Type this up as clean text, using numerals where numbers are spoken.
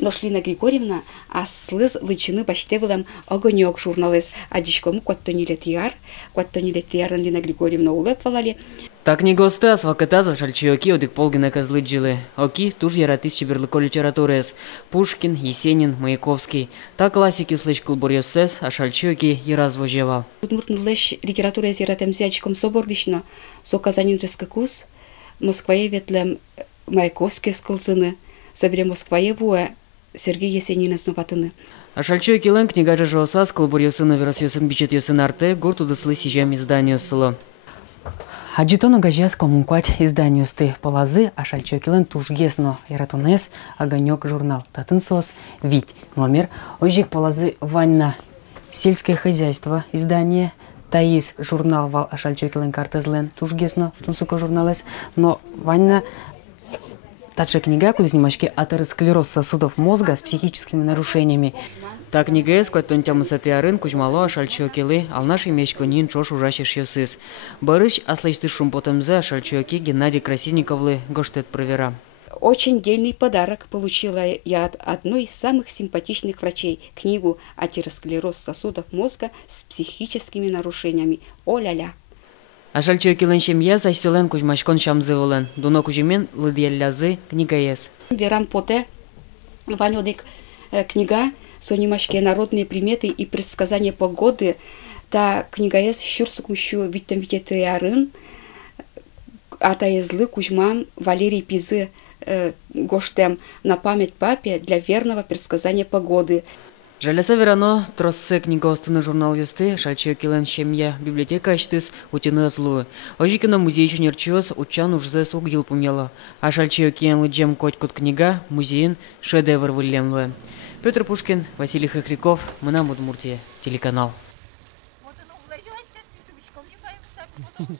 Ношлина Григорьевна аслыз лычыны баштевылам огонек журналист, а дичкому кваттонилетияр Лина Григорьевна улеп валали. Так не госты, а свакатаза шальчиоки одик полгина козлыджилы. Оки туж яратыс чеберлыко литературес. Пушкин, Есенин, Маяковский. Так классики услышь кулбурьёсес, а шальчиоки и развожевал. Удмуртнылыш литературес яратемзе очком собордишно. Со Казанин рескакус, Москвае ветлем Маяковский скылзыны. Собере Москвае буэ Сергей Есенин основатыны. А шальчиоки лен книга жажоса с кулбурьёсыны виросьёсын бичет ёсын арте, гурту дыслы сижем изданию село. Аджитону гажес коммунквать изданию сты полазы, а шальчокилен тужгесно яратунес огонек журнал Татынсос Вить номер ожик полазы Ванна сельское хозяйство издание Таис журнал вал а шальчокилен картезлен тужгесно тунсуко журналес, но Ванна тача книга, куда снимачки атеросклероз сосудов мозга с психическими нарушениями. Так книга есть, куда тему сатиарын кузьмало шальчокилы, ал наши мечко нин чош ужащишь ёсыс. Барыш аслышты шум потемзе шальчоки Геннадий Красильниковлы гоштет провера. Очень дельный подарок получила я от одной из самых симпатичных врачей. Книгу «Атеросклероз сосудов мозга с психическими нарушениями». О-ля-ля! А шальчокилен семья зайселен кузьмачкон шамзыволен. Дуно кузьмен лыдьялязы книга есть. Берам поте ванёдик книга «Сонимашки народные приметы и предсказания погоды». Та книга есть щурсукмщу витамвитеты арын. А та езлы Кузьман Валерий Пизы гоштем на память папе для верного предсказания погоды. Жаляса верано троссе книга останы журнал юсты, шальчокилен семья библиотека аштыс утины злу. Ожикина музей чунерчиос учан ужзе сугил пумела. А шальчокилен лыджем котькот книга музейн шедевр вылемлы. Петр Пушкин, Василий Хохряков, мы на Удмуртия, телеканал. Вот оно,